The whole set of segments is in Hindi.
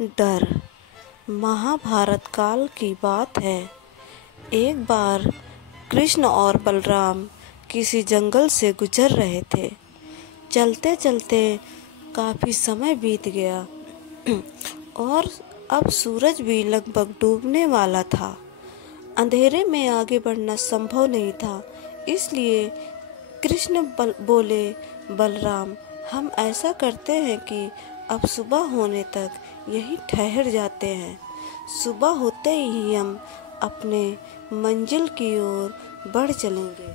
डर। महाभारत काल की बात है। एक बार कृष्ण और बलराम किसी जंगल से गुजर रहे थे। चलते चलते काफी समय बीत गया और अब सूरज भी लगभग डूबने वाला था। अंधेरे में आगे बढ़ना संभव नहीं था, इसलिए कृष्ण बोले, बलराम, हम ऐसा करते हैं कि अब सुबह होने तक यहीं ठहर जाते हैं। सुबह होते ही हम अपने मंजिल की ओर बढ़ चलेंगे।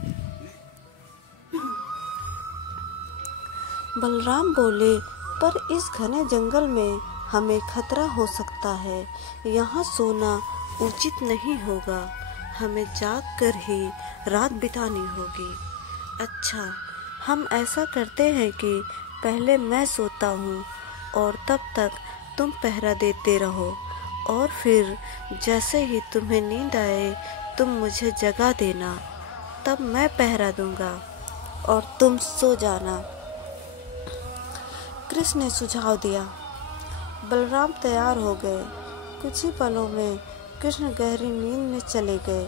बलराम बोले, पर इस घने जंगल में हमें खतरा हो सकता है। यहाँ सोना उचित नहीं होगा। हमें जाग कर ही रात बितानी होगी। अच्छा, हम ऐसा करते हैं कि पहले मैं सोता हूँ और तब तक तुम पहरा देते रहो, और फिर जैसे ही तुम्हें नींद आए तुम मुझे जगा देना। तब मैं पहरा दूंगा और तुम सो जाना। कृष्ण ने सुझाव दिया। बलराम तैयार हो गए। कुछ ही पलों में कृष्ण गहरी नींद में चले गए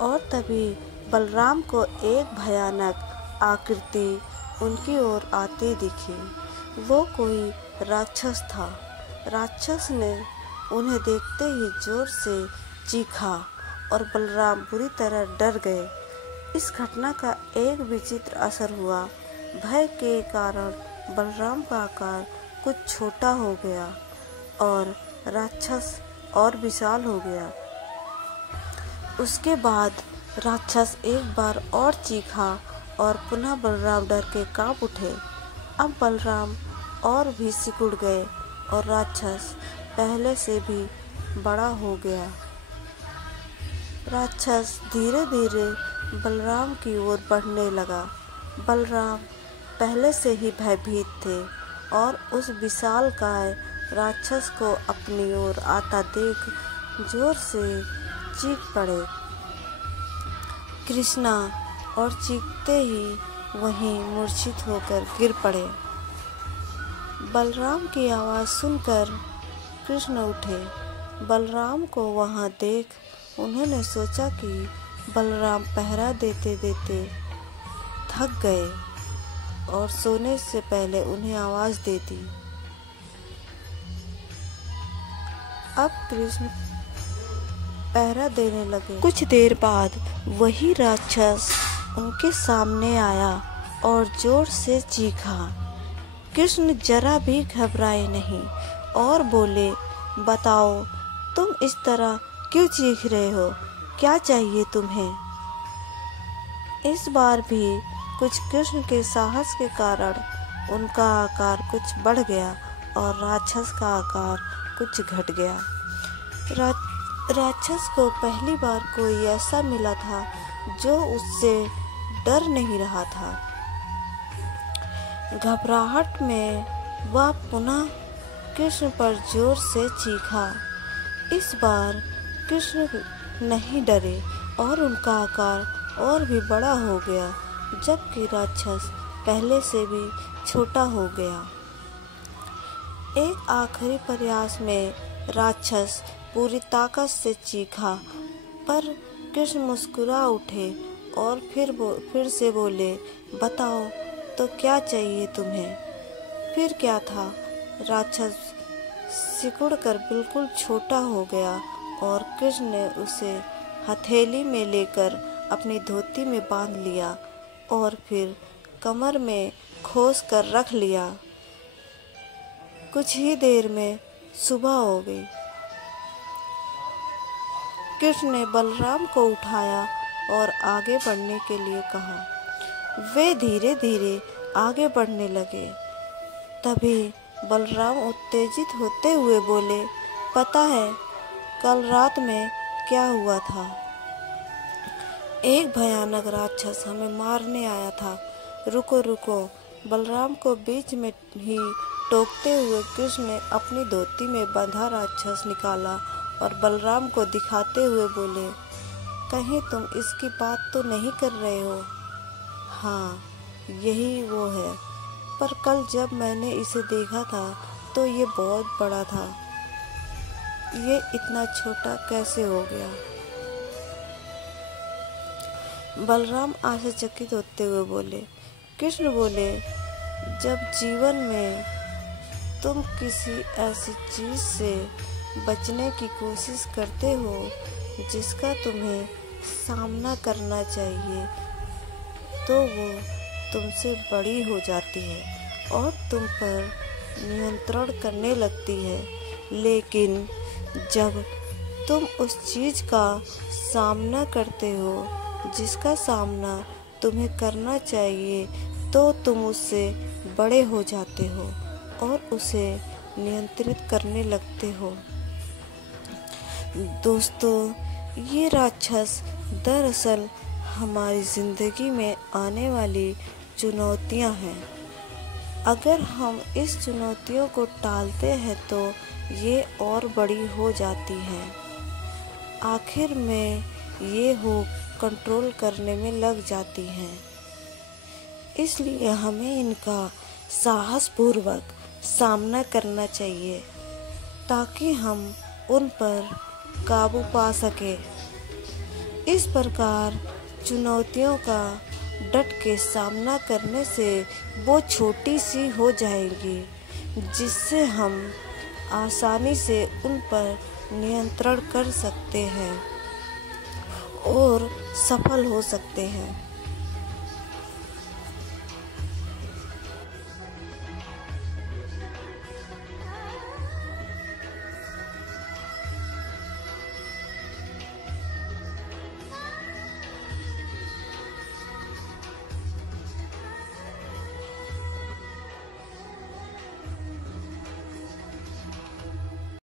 और तभी बलराम को एक भयानक आकृति उनकी ओर आती दिखी। वो कोई राक्षस था। राक्षस ने उन्हें देखते ही जोर से चीखा और बलराम बुरी तरह डर गए। इस घटना का एक विचित्र असर हुआ। भय के कारण बलराम का आकार कुछ छोटा हो गया और राक्षस और विशाल हो गया। उसके बाद राक्षस एक बार और चीखा और पुनः बलराम डर के कांप उठे। अब बलराम और भी सिकुड़ गए और राक्षस पहले से भी बड़ा हो गया। राक्षस धीरे धीरे बलराम की ओर बढ़ने लगा। बलराम पहले से ही भयभीत थे और उस विशालकाय राक्षस को अपनी ओर आता देख जोर से चीख पड़े। कृष्णा और चीखते ही वहीं मूर्छित होकर गिर पड़े। बलराम की आवाज़ सुनकर कृष्ण उठे। बलराम को वहां देख उन्होंने सोचा कि बलराम पहरा देते देते थक गए और सोने से पहले उन्हें आवाज़ दे दी। अब कृष्ण पहरा देने लगे। कुछ देर बाद वही राक्षस उनके सामने आया और जोर से चीखा। कृष्ण जरा भी घबराए नहीं और बोले, बताओ, तुम इस तरह क्यों चीख रहे हो? क्या चाहिए तुम्हें? इस बार भी कुछ कृष्ण के साहस के कारण उनका आकार कुछ बढ़ गया और राक्षस का आकार कुछ घट गया। राक्षस को पहली बार कोई ऐसा मिला था जो उससे डर नहीं रहा था। घबराहट में वह पुनः कृष्ण पर जोर से चीखा। इस बार कृष्ण नहीं डरे और उनका आकार और भी बड़ा हो गया, जबकि राक्षस पहले से भी छोटा हो गया। एक आखिरी प्रयास में राक्षस पूरी ताकत से चीखा, पर कृष्ण मुस्कुरा उठे और फिर से बोले, बताओ तो क्या चाहिए तुम्हें? फिर क्या था? राक्षस सिकुड़कर बिल्कुल छोटा हो गया और कृष्ण ने उसे हथेली में लेकर अपनी धोती में बांध लिया और फिर कमर में खोस कर रख लिया। कुछ ही देर में सुबह हो गई। कृष्ण ने बलराम को उठाया और आगे बढ़ने के लिए कहा। वे धीरे धीरे आगे बढ़ने लगे। तभी बलराम उत्तेजित होते हुए बोले, पता है कल रात में क्या हुआ था? एक भयानक राक्षस हमें मारने आया था। रुको रुको। बलराम को बीच में ही टोकते हुए कृष्ण ने अपनी धोती में बंधा राक्षस निकाला और बलराम को दिखाते हुए बोले, कहीं तुम इसकी बात तो नहीं कर रहे हो? हाँ, यही वो है, पर कल जब मैंने इसे देखा था तो ये बहुत बड़ा था। ये इतना छोटा कैसे हो गया। बलराम आश्चर्यचकित होते हुए बोले। कृष्ण बोले, जब जीवन में तुम किसी ऐसी चीज से बचने की कोशिश करते हो जिसका तुम्हें सामना करना चाहिए, तो वो तुमसे बड़ी हो जाती है और तुम पर नियंत्रण करने लगती है। लेकिन जब तुम उस चीज़ का सामना करते हो जिसका सामना तुम्हें करना चाहिए, तो तुम उससे बड़े हो जाते हो और उसे नियंत्रित करने लगते हो। दोस्तों, ये राक्षस दरअसल हमारी ज़िंदगी में आने वाली चुनौतियां हैं। अगर हम इस चुनौतियों को टालते हैं तो ये और बड़ी हो जाती हैं। आखिर में ये हो कंट्रोल करने में लग जाती हैं। इसलिए हमें इनका साहसपूर्वक सामना करना चाहिए ताकि हम उन पर काबू पा सकें। इस प्रकार चुनौतियों का डट के सामना करने से वो छोटी सी हो जाएंगी, जिससे हम आसानी से उन पर नियंत्रण कर सकते हैं और सफल हो सकते हैं।